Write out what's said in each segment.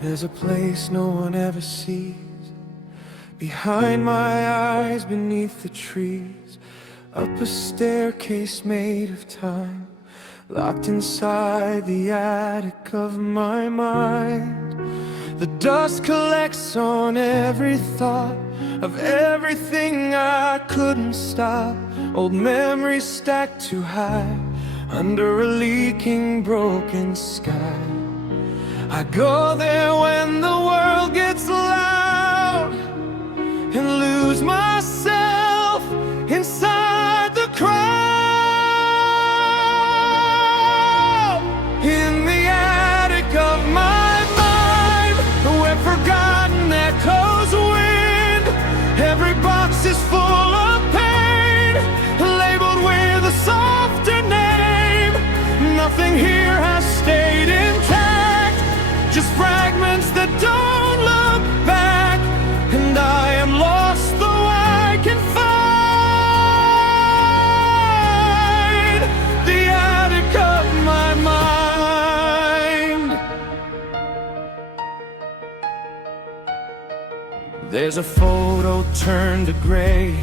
There's a place no one ever sees, behind my eyes, beneath the trees, up a staircase made of time, locked inside the attic of my mind. The dust collects on every thought of everything I couldn't stop, old memories stacked too high under a leaking, broken sky. I go there when the world gets loud and lose myself inside the crowd. In the attic of my mind, where forgotten echoes wind, every box is full of pain, labeled with a softer name. Nothing here has stayed intact, just fragments that don't look back, and I am lost though I can find the attic of my mind. There's a photo turned to gray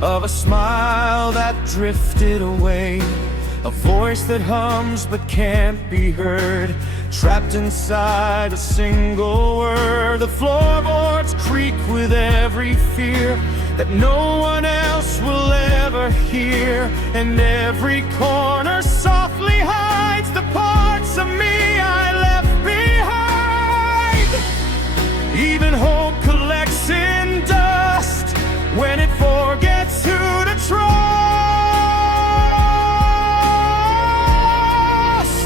of a smile that drifted away, a voice that hums but can't be heard, trapped inside a single word. The floorboards creak with every fear that no one else will ever hear, and every corner softly hides the parts of me I left behind. Even hope collects in dust when it forgets who to trust.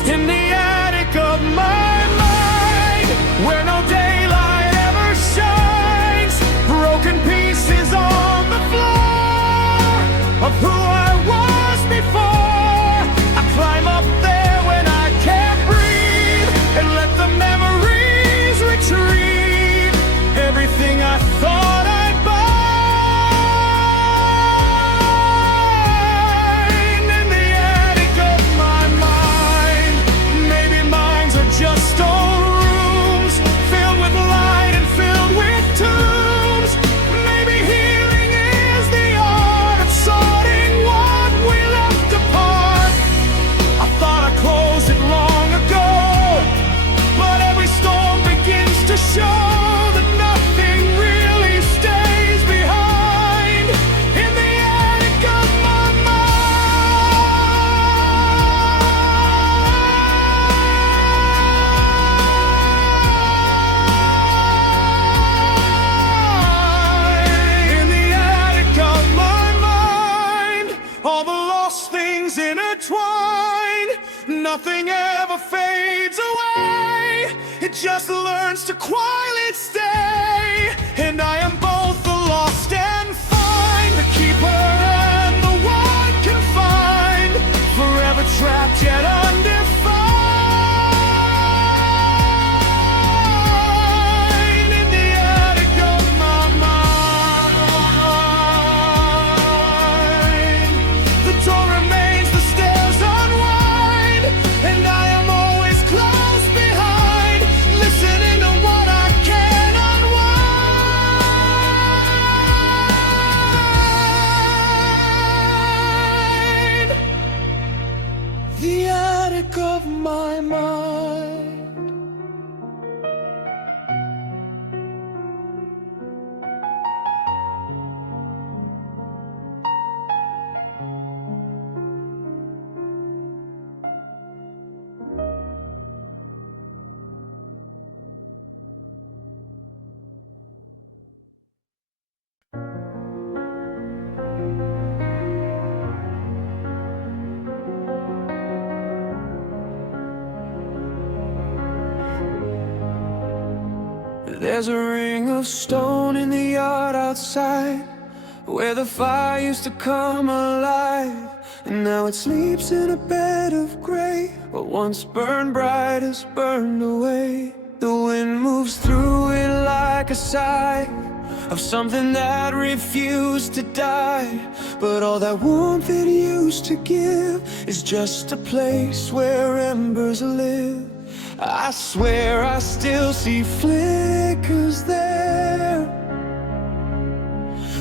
In the attic of my mind, where no daylight ever shines, broken pieces on the floor of who I was before. I climb up there when I can't breathe and let the memories retrieve everything I thought I'd bind. In the attic of my mind, maybe minds are just old rooms, filled with light and filled with tombs. Maybe healing is the art of sorting what we left apart. I thought I closed it long ago, but every storm begins to show that nothing really stays behind. In the attic of my mind. In the attic of my mind, all the lost things intertwine. Nothing ever fades away, it just learns to quietly stay. And I am both the lost and find, the keeper and the one confined, forever trapped yet undefined. In the attic of my mind, the door remains, the stairs unwind, and I am always close behind, listening to what I can't unwind. The attic of my mind. There's a ring of stone in the yard outside, where the fire used to come alive. And now it sleeps in a bed of gray. What once burned bright has burned away. The wind moves through it like a sigh of something that refused to die. But all that warmth it used to give is just a place where embers live. I swear I still see flickers there,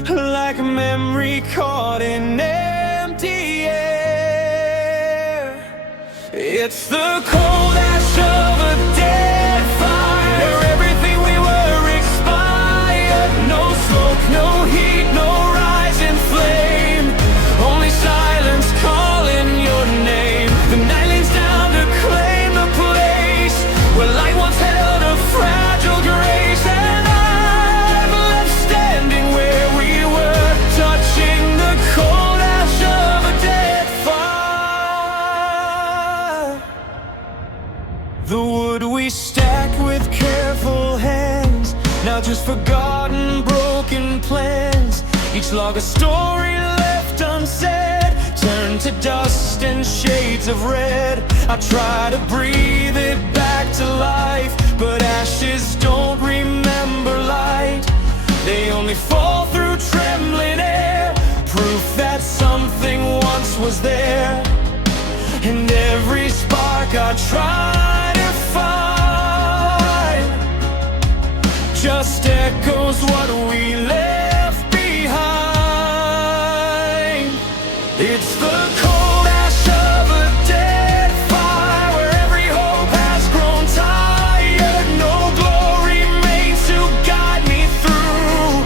like a memory caught in empty air. It's the cold ash of a dead fire, where everything we were expired. No smoke, no heat, no rising flame, only silence calling your name. The night leans down to claim the place where light once held a fragile grace, and I'm left standing where we were, touching the cold ash of a dead fire. The wood we stacked with careful hands, now just forgotten, broken plans. Each log a story left unsaid, turned to dust and shades of red. I try to breathe it back to life, but ashes don't remember light. They only fall through trembling air, proof that something once was there. And every spark I try to find just echoes what we left behind. It's the cold ash of a dead fire, where every hope has grown tired. No glory remains to guide me through,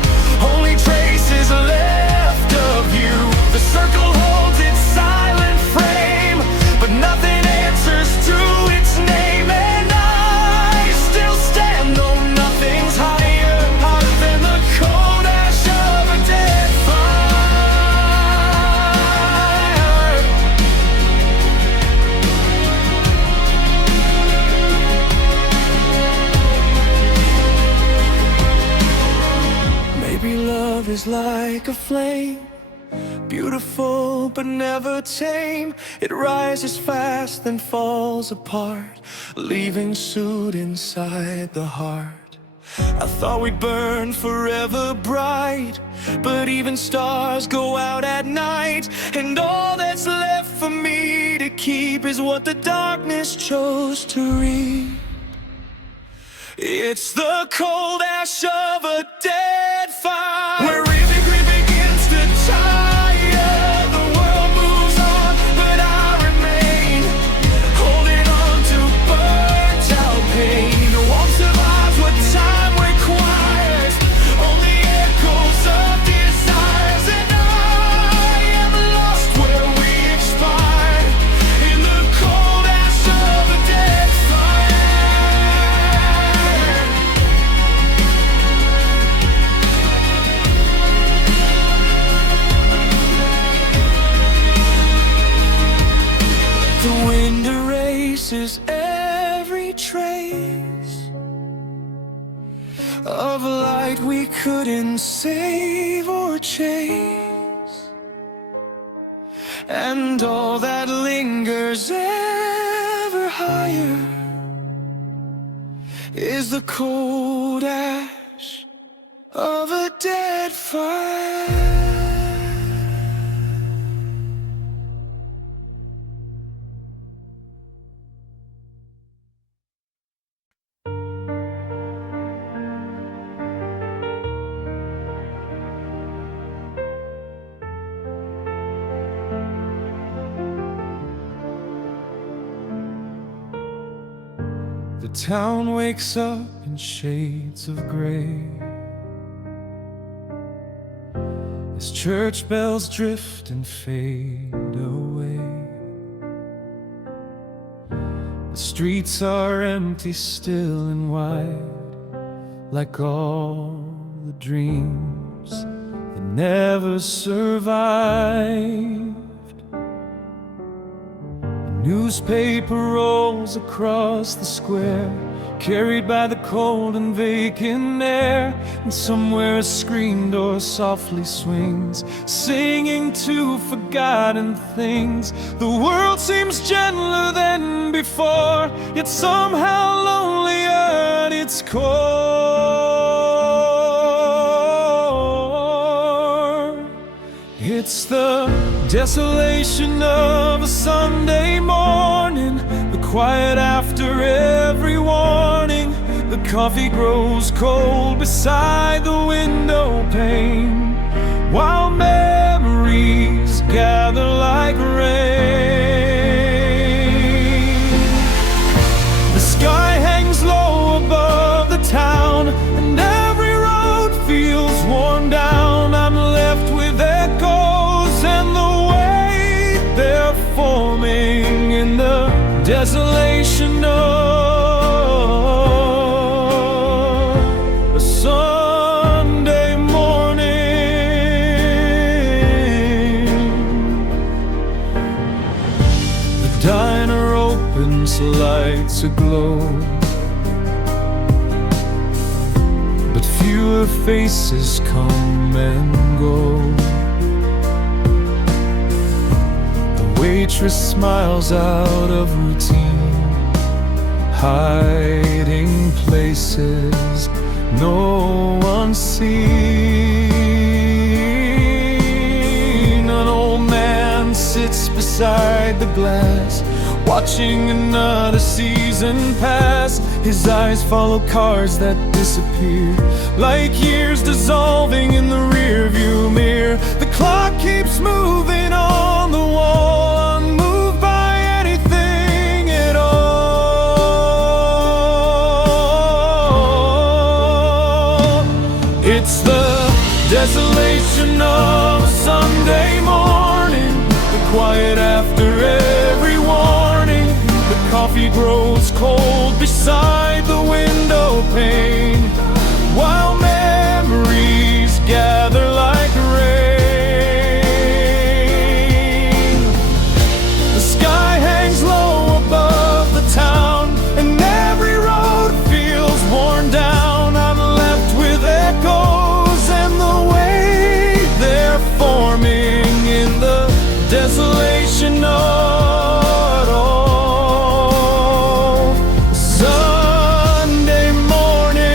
only traces left of you. The circle holds its silent frame, but nothing answers to its name. And I still stand, though nothing's higher, hotter than the cold ash of a dead fire. Maybe love is like a flame, beautiful but never tame. It rises fast then falls apart, leaving soot inside the heart. I thought we'd burn forever bright, but even stars go out at night. And all that's left for me to keep is what the darkness chose to read. It's the cold ash of a dead fire, where everything begins to tire. The world moves on, but I remain, holding on to burnt out pain. No one survives what time requires, only echoes of desires. And I am lost where we expired, in the cold ash of a dead fire. The wind erases every trace of light we couldn't save or chase, and all that lingers ever higher is the cold ash of a dead fire. The town wakes up in shades of gray, as church bells drift and fade away. The streets are empty, still and wide, like all the dreams that never survived. Newspaper rolls across the square, carried by the cold and vacant air. And somewhere a screen door softly swings, singing to forgotten things. The world seems gentler than before, yet somehow lonelier at its core. It's the desolation of a Sunday morning, the quiet after every coffee grows cold beside the window pane, while memories gather like rain. The sky hangs low above the town, and every road feels worn down. I'm left with echoes and the weight they're forming in the desolation of a Sunday morning. The diner opens, lights aglow, but fewer faces come and go. The waitress smiles out of routine, hiding places no one's seen. An old man sits beside the glass, watching another season pass. His eyes follow cars that disappear, like years dissolving in the rearview mirror. The clock keeps moving on the wall, unmoved by anything at all. It's the desolation of a Sunday morning, the quiet after every warning. The coffee grows cold beside the window pane, while memories gather like rain. The sky hangs low above the town, and every road feels worn down. I'm left with echoes and the way they're forming in the desolation of Sunday morning.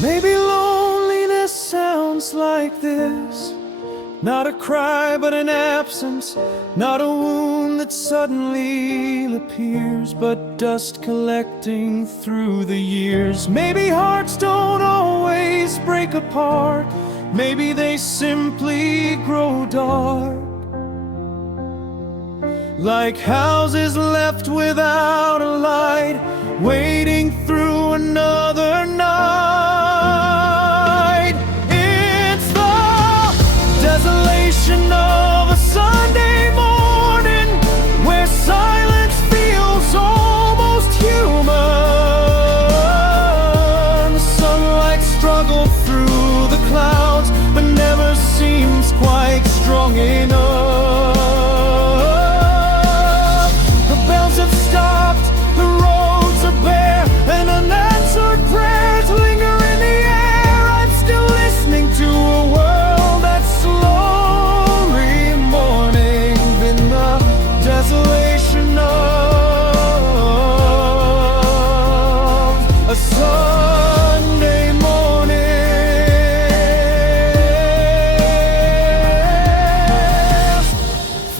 Maybe loneliness sounds like this, not a cry but an absence, not a wound that suddenly appears, but dust collecting through the years. Maybe hearts don't always break apart, maybe they simply grow dark, like houses left without a light, waiting through another night. It's the desolation of a Sunday morning, where silence feels almost human. The sunlight struggles through the clouds, but never seems quite strong enough. The bells have stopped, the roads are bare, and unanswered prayers linger in the air. I'm still listening to a world that's slowly mourning in the desolation of a Sunday morning.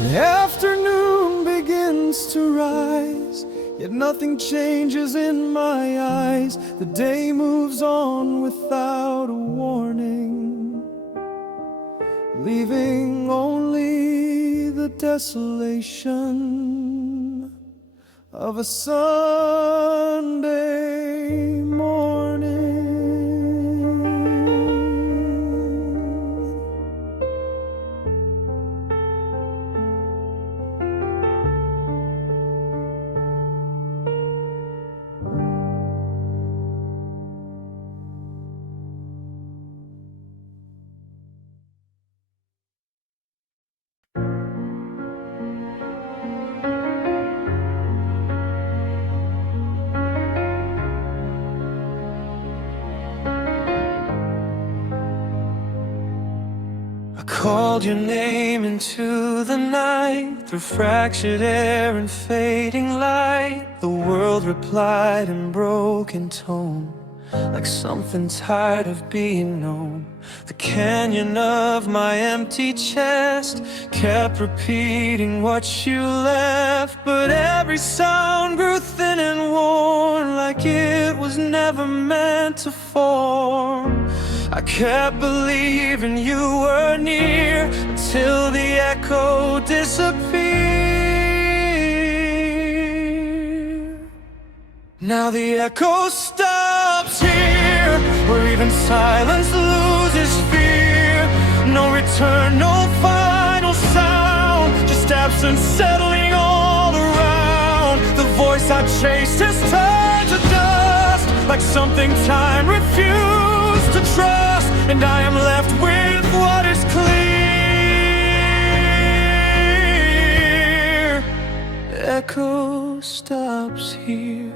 The afternoon begins to rise, yet nothing changes in my eyes. The day moves on without a warning, leaving only the desolation of a Sunday morning. Called your name into the night, through fractured air and fading light. The world replied in broken tone, like something tired of being known. The canyon of my empty chest kept repeating what you left, but every sound grew thin and worn, like it was never meant to form. I kept believing you were near, until the echo disappeared. Now the echo stops here, where even silence loses fear. No return, no final sound, just absence settling all around. The voice I chased has turned to dust, like something time refused to trust. And I am left with what is clear. The echo stops here.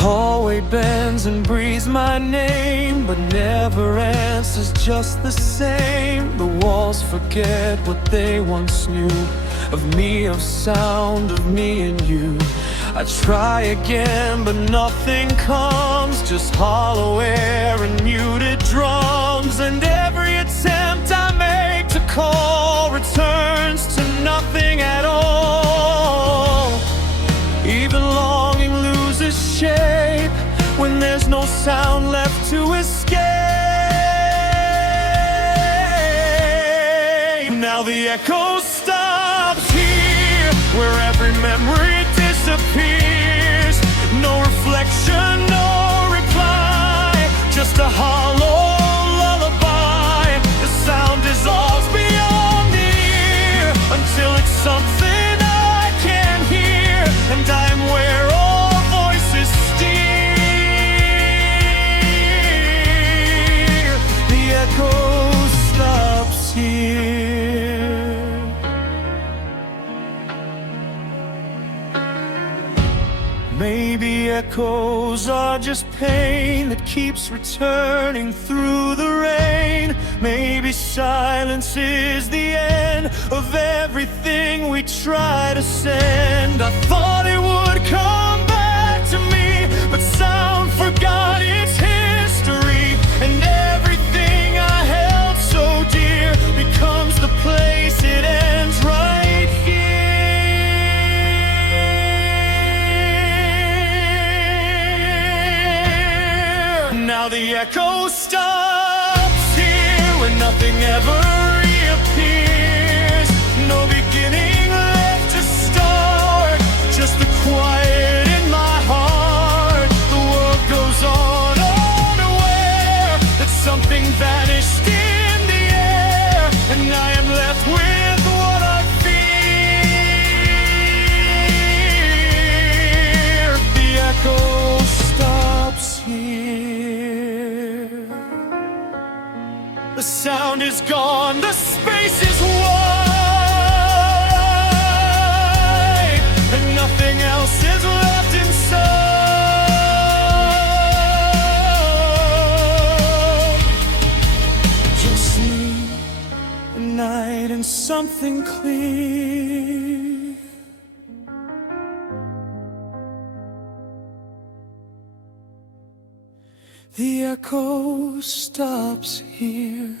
Hallway bends and breathes my name, but never answers just the same. The walls forget what they once knew of me, of sound, of me and you. I try again, but nothing comes, just hollow air and muted drums. And every attempt I make to call returns to nothing at all. Even longing loses shape when there's no sound left to escape. Now the echo stops here, where every memory disappears. No reflection, no reply, just a hollow lullaby. The sound dissolves beyond the ear, until it's something I can't hear, and I am where all voices steer. The echo stops here. Maybe echoes are just pain that keeps returning through the rain. Maybe silence is the end of everything we try to send. I thought it would come back to me, but sound forgot its history. And everything I held so dear becomes the place it ends right here. Now the echo stops here, where nothing ever reappears. No beginning left to start, just the quiet in my heart. The world goes on unaware that something vanished in the air, and I am left with what I fear. The echo stops here. The sound is gone, the space is wide, and nothing else is left inside. Just me, the night, and something clear. The echo stops here.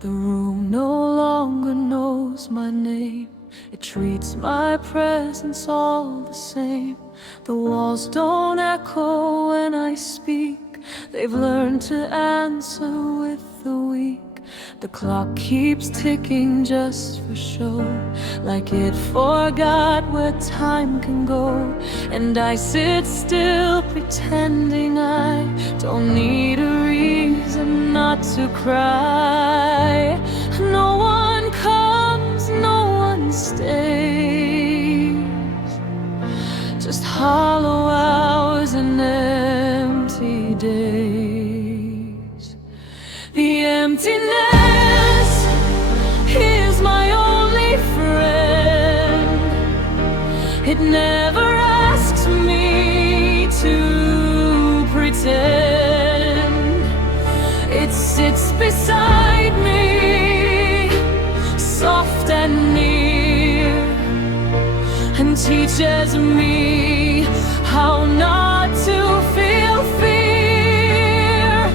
The room no longer knows my name. It treats my presence all the same. The walls don't echo when I speak. They've learned to answer with the weak. The clock keeps ticking just for show, like it forgot where time can go. And I sit still pretending I don't need a reason not to cry. No one comes, no one stays, just hollow hours and empty days. The emptiness is my only friend. It never asks me to pretend. sits beside me, soft and near, and teaches me how not to feel fear.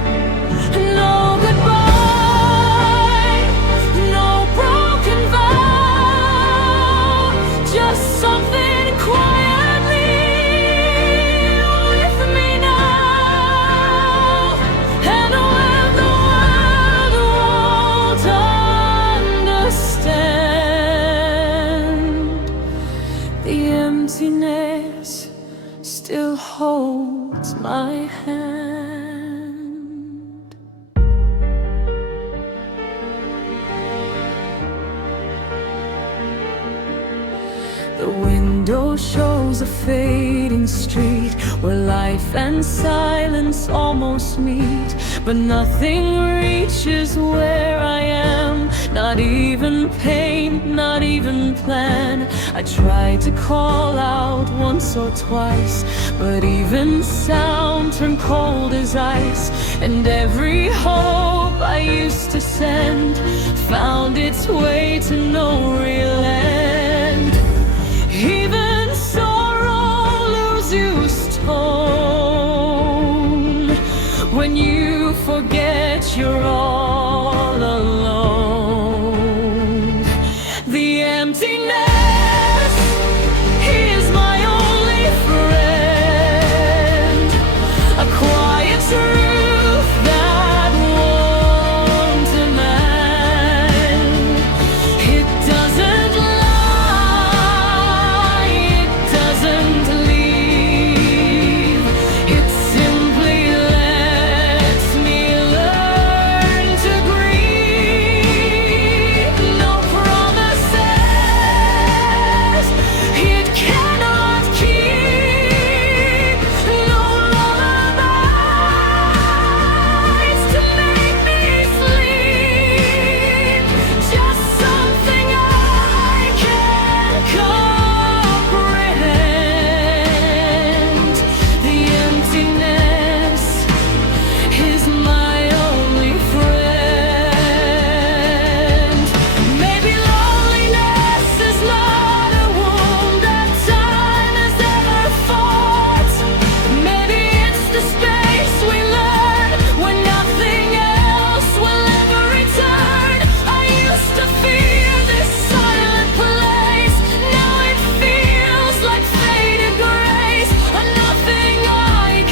No goodbye, no broken vow, just something quietly with me now. And when the world won't understand, the emptiness still holds my hand. The window shows a fading street where life and silence almost meet, but nothing reaches where I am, not even pain, not even plan. I tried to call out once or twice, but even sound turned cold as ice. And every hope I used to send found its way to no real end. Even sorrow loses tone when you forget you're all alone. The emptiness is my only friend, a quiet truth that won't demand. It doesn't lie, it doesn't leave, it simply lets me learn to grieve. No promises it cannot keep, no lullabies to make me sleep, just something I can comprehend. The emptiness is my only friend. Maybe loneliness is not a wound that time has ever fought. Maybe it's the space we learn when nothing else will ever return. I used to fear this silent place, now it feels like faded grace, a nothing I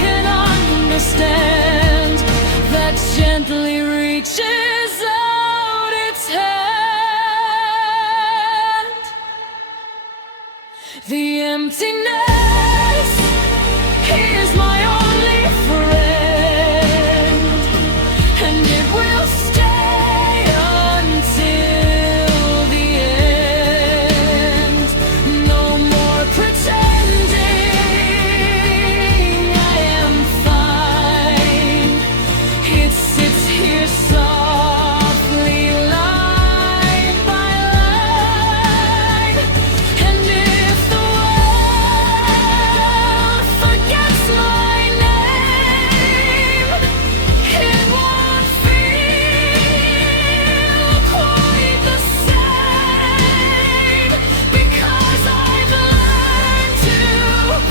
can understand that gently reaches out its hand. The emptiness is my only friend, and it will stay until the end. No more pretending I am fine. It sits here softly, line by line. And if the world forgets my name, it won't feel quite the same, because I've learned to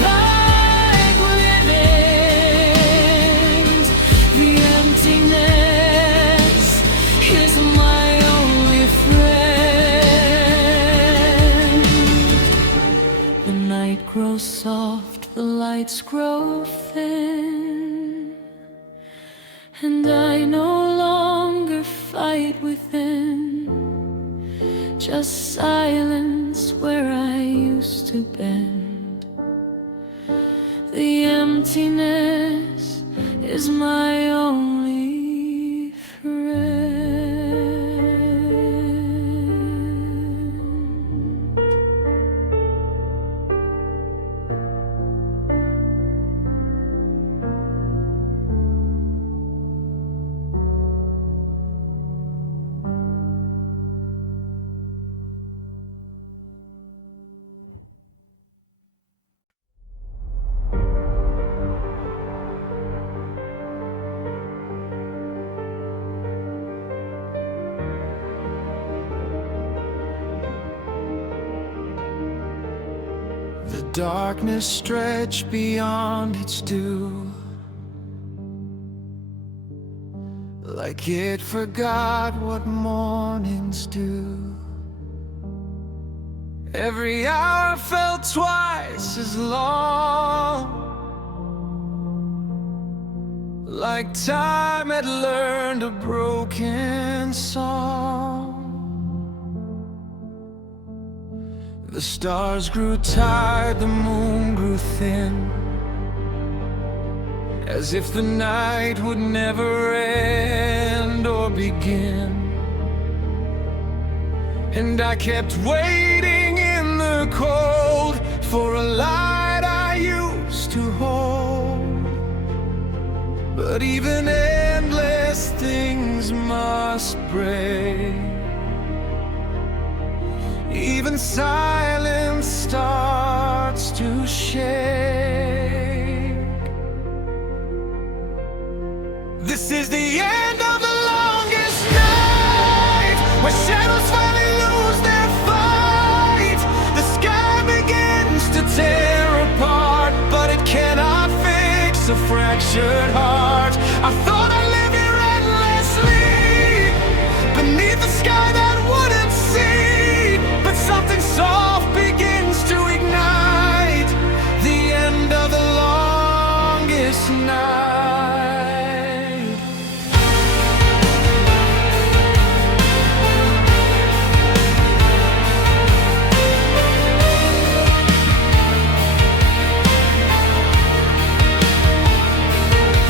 part with it. The emptiness is my only friend. The night grows soft, the lights grow thin, and I no longer fight within, just silence where I used to bend. The emptiness is my only friend. darkness stretched beyond its due, like it forgot what mornings do. Every hour felt twice as long, like time had learned a broken song. The stars grew tired, the moon grew thin, as if the night would never end or begin. And I kept waiting in the cold for a light I used to hold. But even endless things must break. Even silence starts to shake. This is the end of the longest night, where shadows finally lose their fight. The sky begins to tear apart, but it cannot fix a fractured heart. I thought I'd live here endlessly, beneath the sky that wouldn't see. But something soft begins to ignite, the end of the longest night.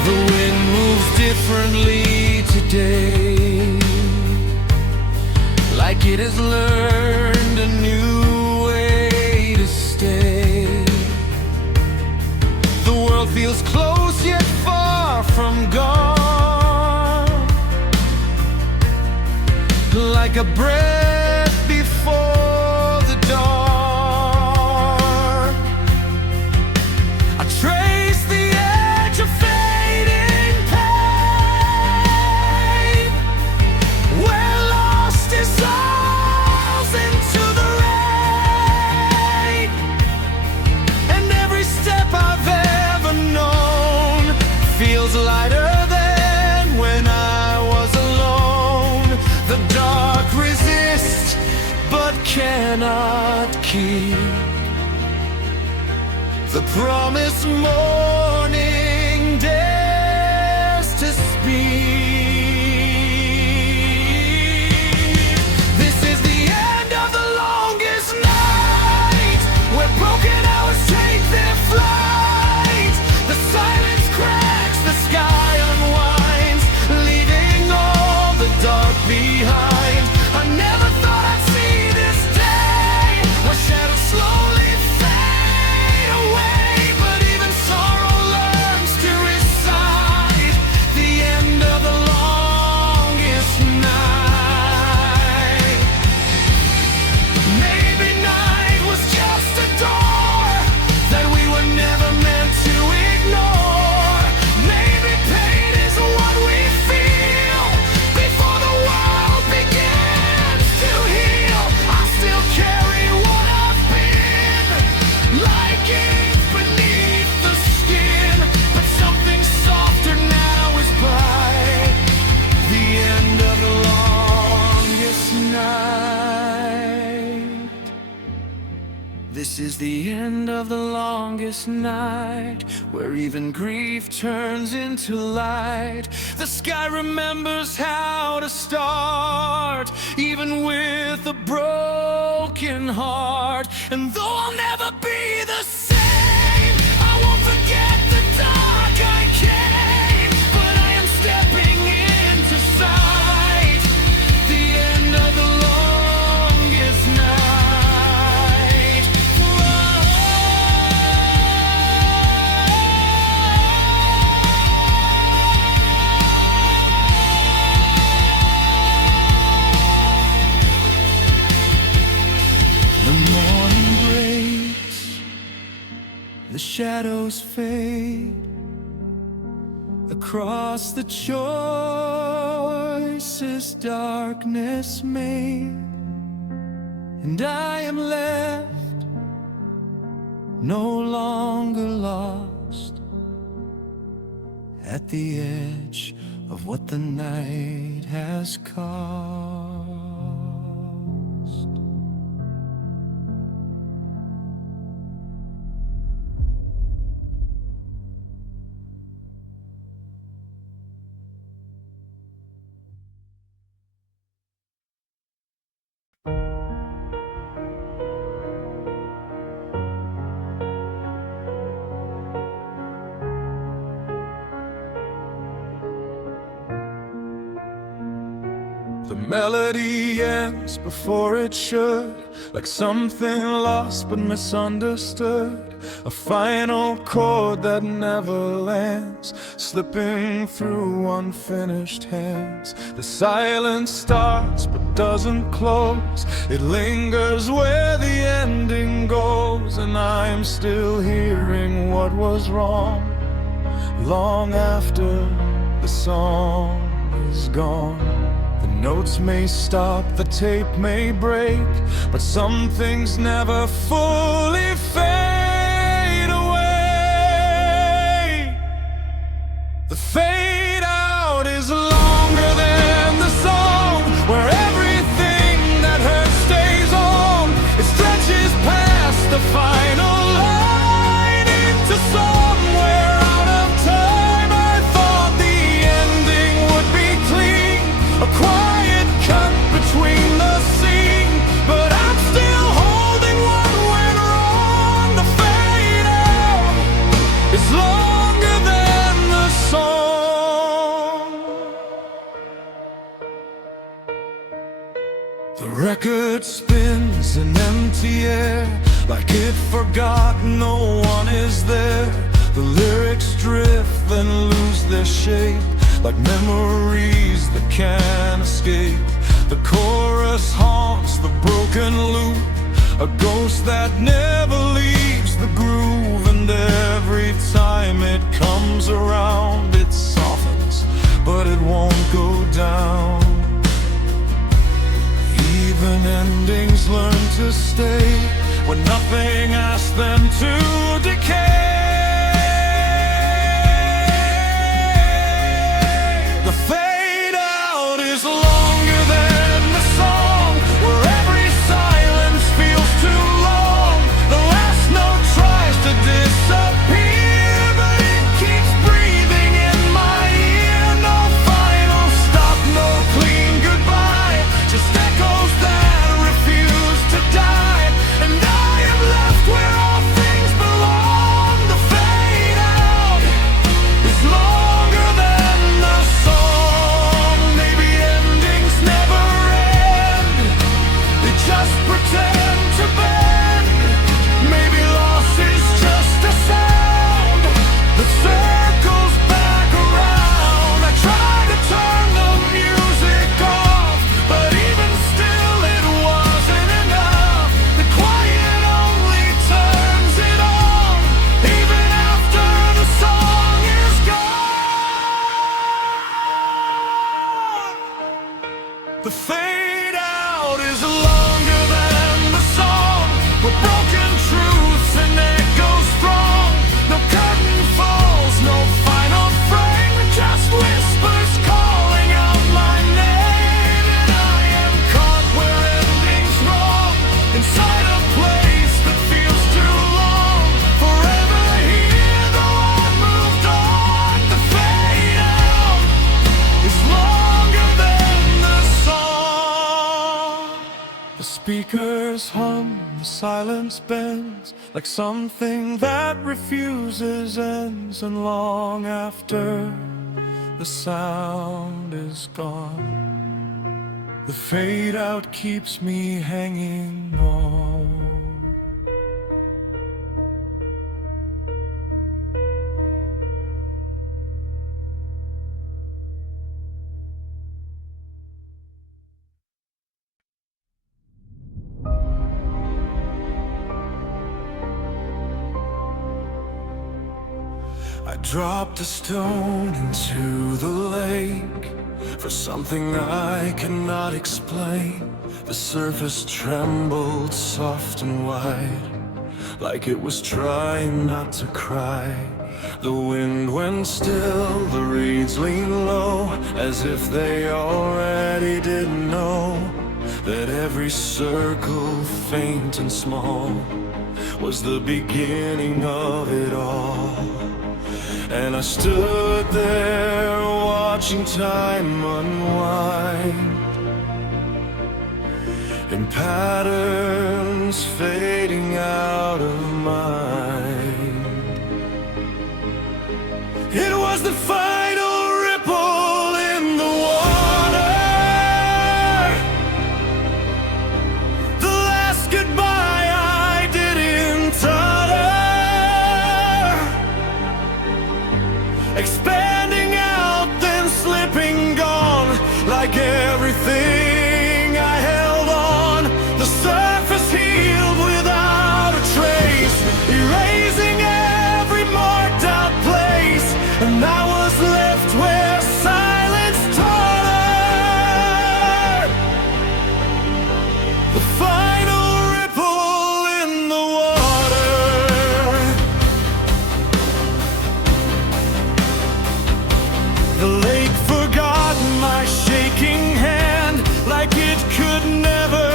The wind moves differently today, like it has learned a new way to stay. The world feels close yet far from gone, like a breath before the dawn. I trace the edge of fading pain, where lost dissolves into the rain. And every step I've ever known feels lighter than when I was alone. The dark resists but cannot keep the promise morning dares to speak. This is the end of the longest night, where broken hours take their flight. The silence cracks, the sky unwinds, leaving all the dark behind. I never thought I'd see this day, where shadows slowly fade away, but even sorrow learns to recite. The end of the longest night. Maybe night was just a door that we were never meant to ignore. Maybe pain is what we feel before the world begins to heal. I still carry what I've been, like ink beneath the skin, but something softer now is by the end of the longest night. This is the end of the longest night, where even grief turns into light. The sky remembers how to start, even with a broken heart. And though I'll never be the same, I won't forget the dark I came. But I am stepping into sight, the end of the longest night. The morning breaks, the shadows fade across the choices darkness made, and I am left no longer lost at the edge of what the night has caused. The melody ends before it should, like something lost but misunderstood. A final chord that never lands, slipping through unfinished hands. The silence starts but doesn't close. It lingers where the ending goes, and I'm still hearing what was wrong long after the song is gone. The notes may stop, the tape may break, but some things never fully fade away. The fade out is longer than the song, where everything that hurts stays on. It stretches past the final line into somewhere out of time. I thought the ending would be clean, a quiet cut between the scene, but I'm still holding what went wrong. The fade out is longer than the song. The record spins in empty air, like it forgot no one is there. The lyrics drift then lose their shape, like memories that can't escape. The chorus haunts the broken loop, a ghost that never leaves the groove. And every time it comes around, it softens, but it won't go down. Even endings learn to stay when nothing asks them to decay. The fade out is longer than the song, where every silence feels too long. The last note tries to disappear, but it keeps breathing in my ear. No final stop, no clean goodbye, just echoes that refuse to die. And I am left where all things belong. The fade out is longer than the song. Maybe endings never end, they just pretend to bend. Maybe loss is just a sound that circles back around. I try to turn the music off, but even still it wasn't enough. The quiet only turns it on, even after the song is gone. The fade out is longer than the song, with broken truths and echoes strong. No curtain falls, no final frame, just whispers calling out my name. And I am caught where endings wrong, inside a place that feels too long. Forever here, though I moved on. The fade out is longer than the song. The speakers hum, the silence bends, like something that refuses ends. And long after the sound is gone, the fade out keeps me hanging on. I dropped a stone into the lake for something I cannot explain. The surface trembled soft and wide, like it was trying not to cry. The wind went still, the reeds leaned low, as if they already didn't know that every circle, faint and small, was the beginning of it all. And I stood there watching time unwind, in patterns fading out of mind. It was the final ripple in the water, the last goodbye I didn't utter, expanding out then slipping gone, like everything I held on. The surface healed without a trace, erasing every marked out place, and I was left where silence taught her. The final ripple in the water. The lake forgot my shaking hand, like it could never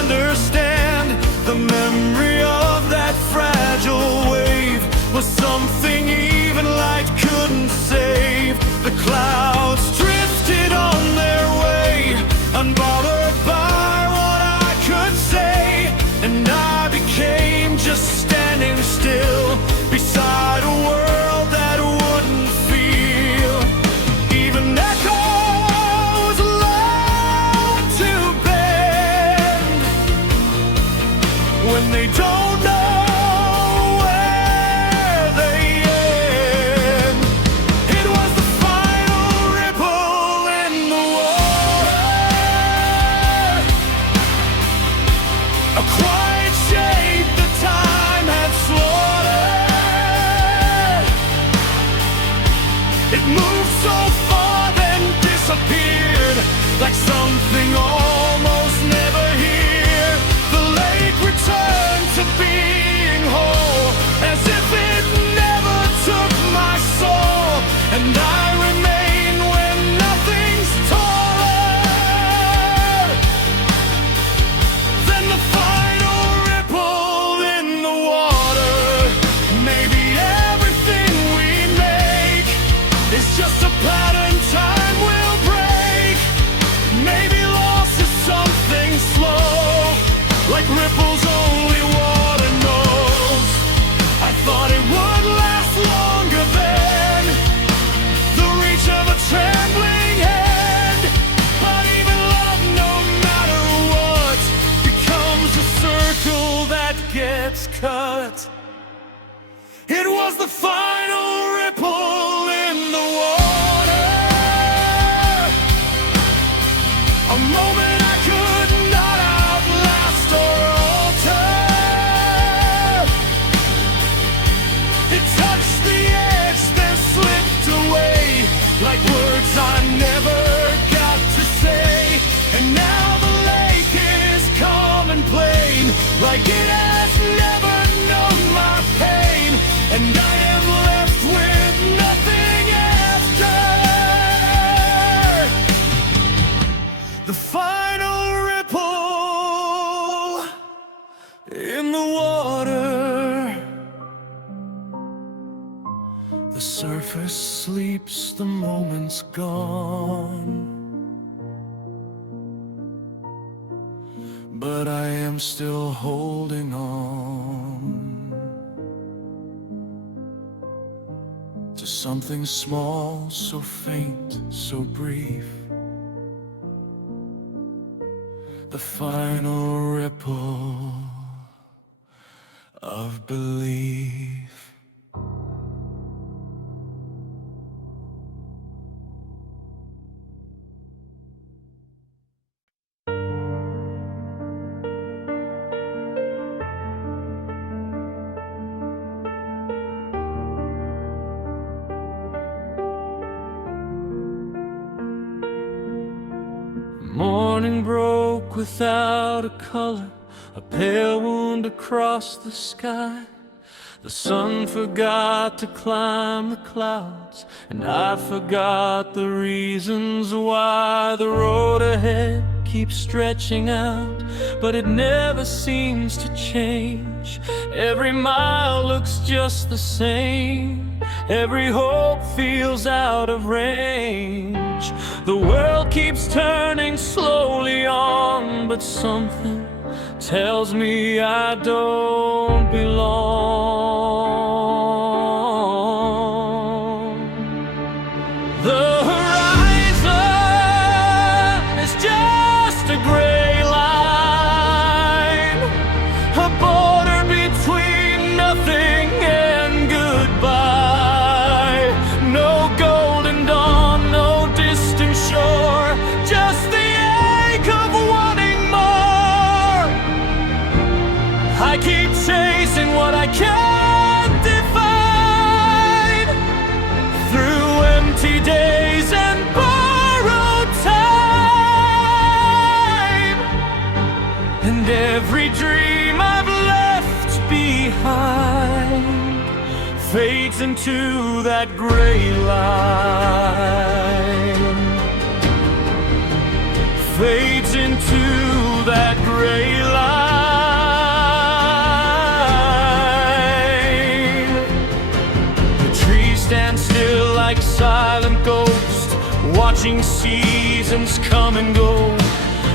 understand. The memory of that fragile wave was something even light couldn't save. The clouds drifted on their way, unbothered by what I could say, and I became just standing still beside a world that wouldn't feel. Even echoes learn to bend when they don't know where they end. It was the final ripple in the water, a quiet shape that time had slaughtered. It moved so far then disappeared, like something almost never here. The lake returned to being whole, as if it never took my soul, and I remain when nothing's taller than the final ripple in the water. Maybe everything we make is just a pattern time will break. Maybe loss is something slow, like ripples only water knows. I thought it would last longer than the reach of a trembling hand, but even love, no matter what, becomes a circle that gets cut. It was the final ripple in the water, a moment I could not outlast or alter. It touched the edge, then slipped away, like words I never got to say. And now the lake is calm and plain, like it has never known my pain, and I am left with nothing after. The final ripple in the water. The surface sleeps, the moment's gone, but I am still holding on to something small, so faint, so brief. The final ripple of belief. Morning broke without a color, a pale wound across the sky. The sun forgot to climb the clouds, and I forgot the reasons why. The road ahead keeps stretching out, but it never seems to change. Every mile looks just the same. Every hope feels out of range. The world keeps turning slowly on, but something tells me I don't belong. The horizon is just a gray line, a border between nothing and goodbye. No golden dawn, no distant shore, just the ache of wanting more. I keep chasing what I can't define, through empty days and borrowed time. And every dream I've left behind fades into that gray line, fades into that gray line. Stand still like silent ghosts, watching seasons come and go.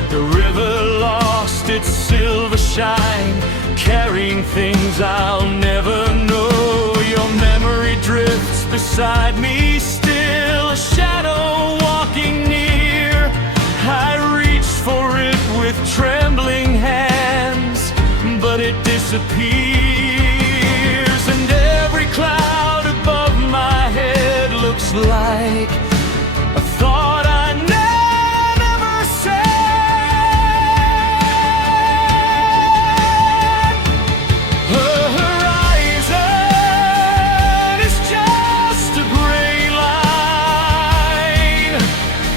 The river lost its silver shine, carrying things I'll never know. Your memory drifts beside me still, a shadow walking near. I reach for it with trembling hands, but it disappears. And every cloud above my head looks like a thought I never said. The horizon is just a gray line,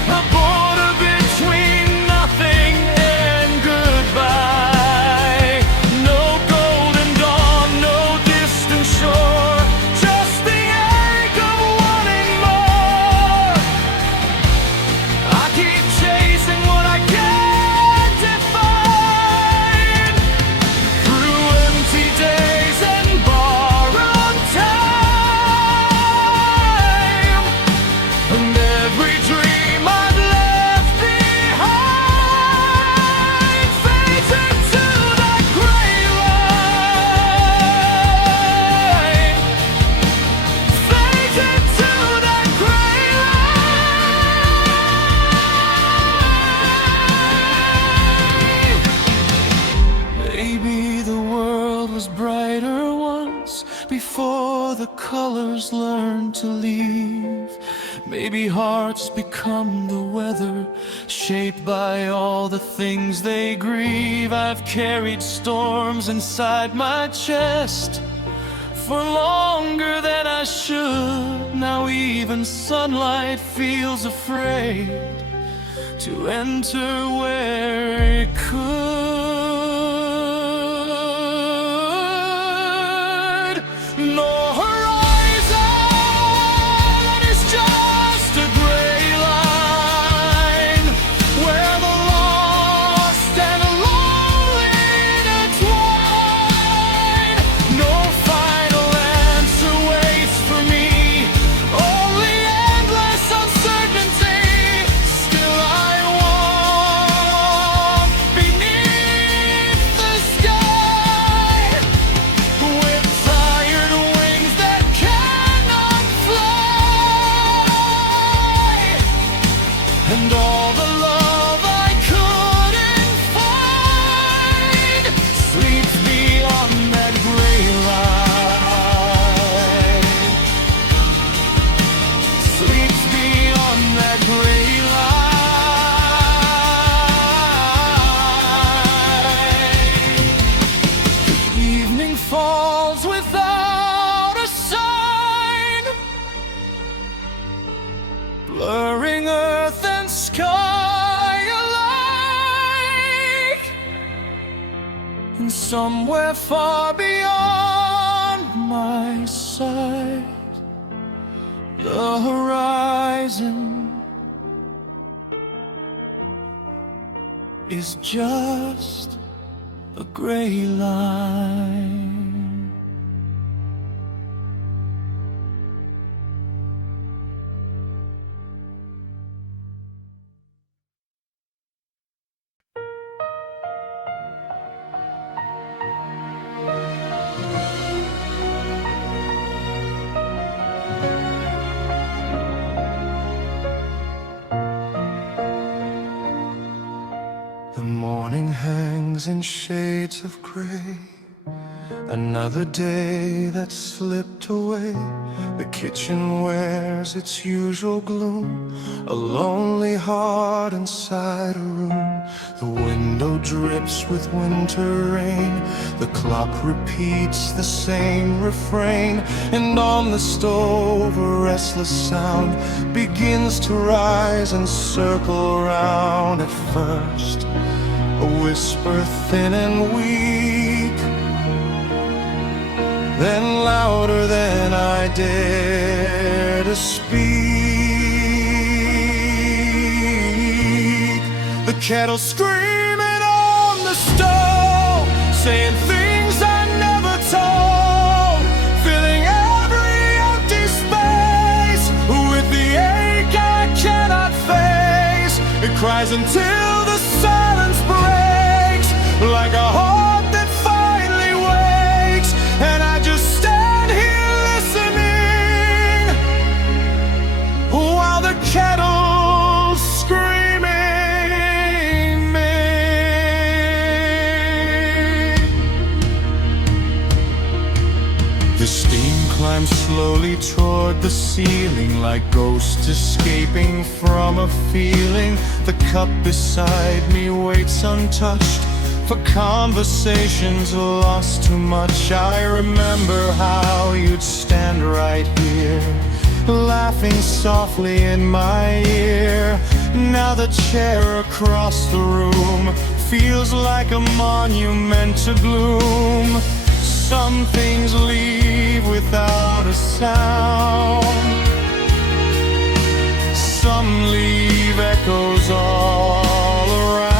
a border between nothing and goodbye. No golden dawn, no distant shore, just the ache of wanting more. I keep chasing what I can't define, through empty days and borrowed time. And every dream I've left behind fades into that gray line, fades into that gray line. Maybe the world was brighter once, before the colors learned to leave. Maybe hearts become the weather, shaped by all the things they grieve. I've carried storms inside my chest for longer than I should. Now even sunlight feels afraid to enter where it could. No horizon is just a gray line, where the lost and lonely intertwine. No final answer waits for me, only endless uncertainty. Still I walk beneath the sky, with tired wings that cannot fly. And all the love I couldn't find sleeps beyond that gray line, sleeps beyond that gray line. Evening falls without a sign, blurring earth and sky. And somewhere far beyond my sight, the horizon is just a gray line. The morning hangs in shades of gray, another day that slipped away. The kitchen wears its usual gloom, a lonely heart inside a room. The window drips with winter rain, the clock repeats the same refrain, and on the stove a restless sound begins to rise and circle round. At first a whisper thin and weak, then louder than I dare to speak. The kettle screaming on the stove, saying things I never told, filling every empty space with the ache I cannot face. It cries until the silence breaks, like a heart that finally wakes. And I just stand here listening while the kettle's screaming me. The steam climbs slowly toward the ceiling, like ghosts escaping from a feeling. The cup beside me waits untouched, for conversations lost too much. I remember how you'd stand right here, laughing softly in my ear. Now the chair across the room feels like a monument to gloom. Some things leave without a sound, some leave echoes all around.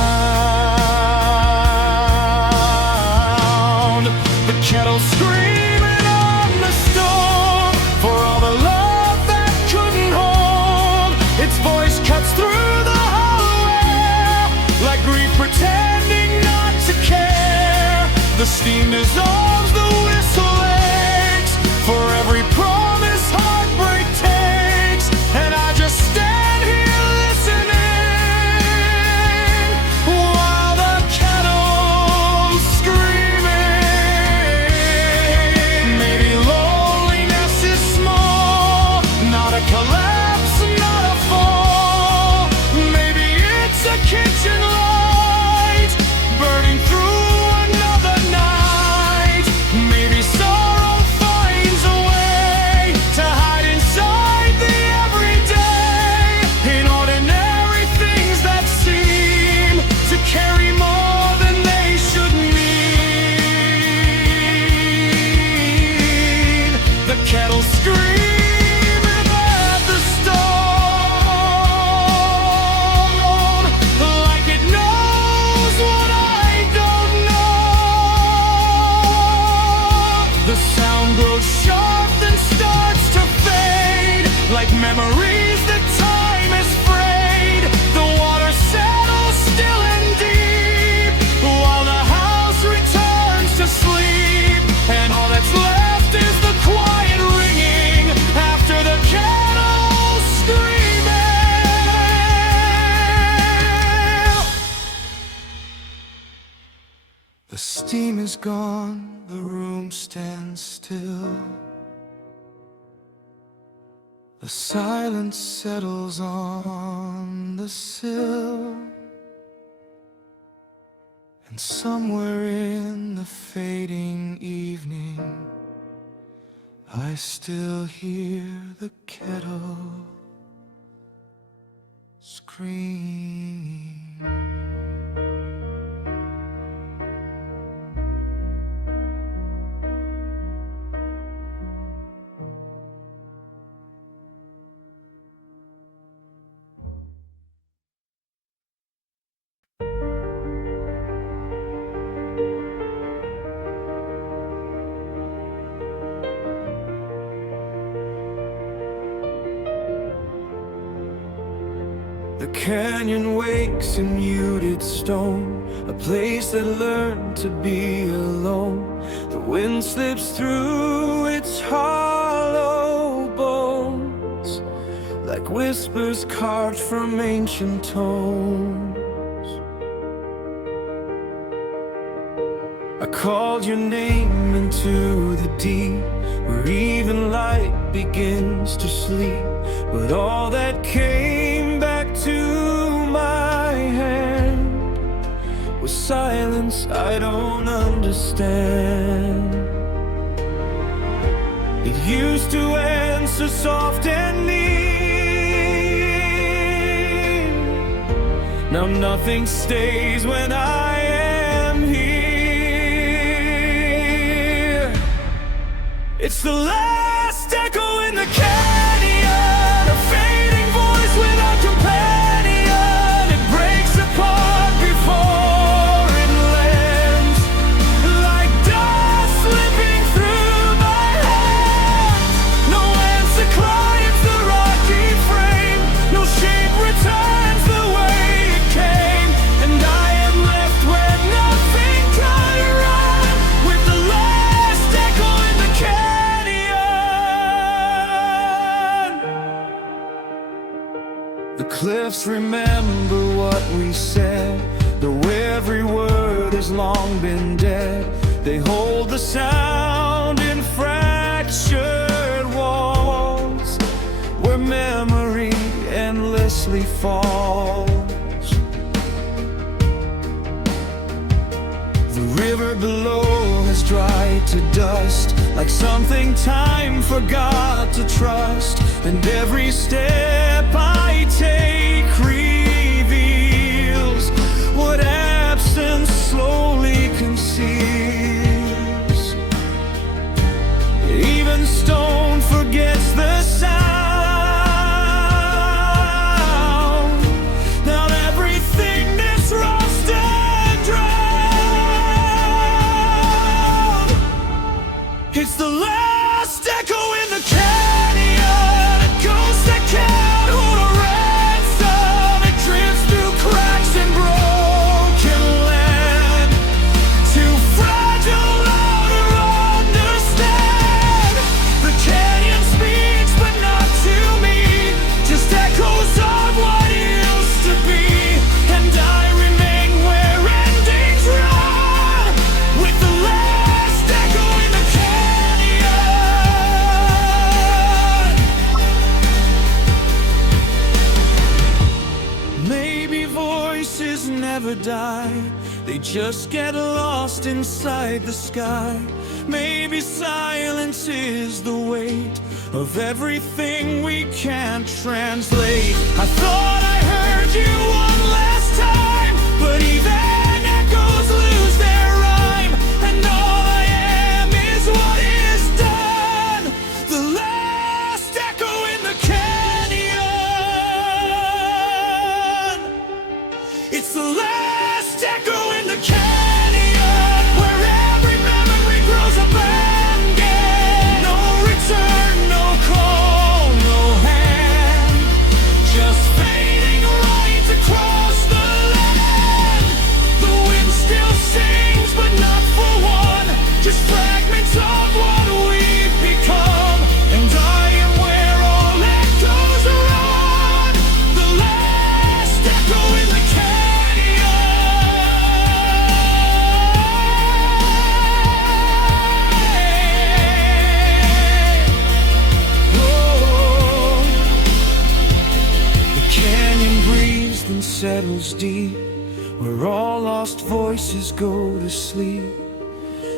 The kettle screaming on the stove for all the love that couldn't hold. Its voice cuts through the hollow air, like grief pretending not to care. The steam dissolves, the whistle aches, for every promise heartbreak takes. And I just stand here listening while the kettle's screaming. Maybe loneliness is small, not a collapse, not a fall. Maybe it's a kitchen light burning through another night. Maybe sorrow finds a way to hide inside the everyday, in ordinary things that seem to carry more than they should mean. The kettle screaming at the stone, like it knows what I don't know. The sound grows sharp, then starts to fade, like memories that time has frayed. The water settles still and deep, while the house returns to sleep. And all that's left is the quiet ringing after the kettle screaming. The steam is gone, the room stands still. The silence settles on the sill, and somewhere in the fading evening, I still hear the kettle scream. The canyon wakes in muted stone, a place that learned to be alone. The wind slips through its hollow bones, like whispers carved from ancient tones. I called your name into the deep, where even light begins to sleep. But all that came back to my hand was silence I don't understand. It used to answer soft and near. Now nothing stays when I am here. It's the last echo in the canyon, a fading voice without companion. It breaks apart before it lands, like dust slipping through my hands. No answer climbs the rocky frame, no shape returns the way it came. And I am left where nothing can run, with the last echo in the canyon. The cliffs remember what we said, though every word has long been dead. They hold the sound in fractured walls, where memory endlessly falls. The river below has dried to dust, like something time forgot to trust. And every step I take reveals what absence slowly conceals. Even stone forgets the sound. Now everything that's rust and drowned. It's the last echo in the canyon, a ghost that can't hold a ransom. It drifts through cracks and broken land, too fragile now to understand. The canyon speaks, but not to me, just echoes of what used to be. And I remain where endings run, with the last echo in the canyon. Maybe voices never die, they just get lost inside the sky. Maybe silence is the weight of everything we can't translate. I thought I heard you one last time, but even echoes lose their rhyme. And all I am is what is done, the last echo in the canyon. It's the last echo in the canyon, where every memory grows abandoned. No return, no call, no hand, just fading light across the land. The wind still sings, but not for one, just fragments of what we've become. And I am where all echoes run, the last echo in the canyon. Oh, the canyon breathes then settles deep, where all lost voices go to sleep.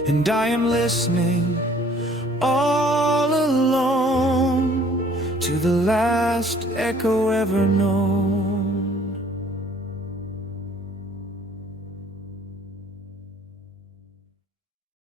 And I am listening all alone to the last echo ever known.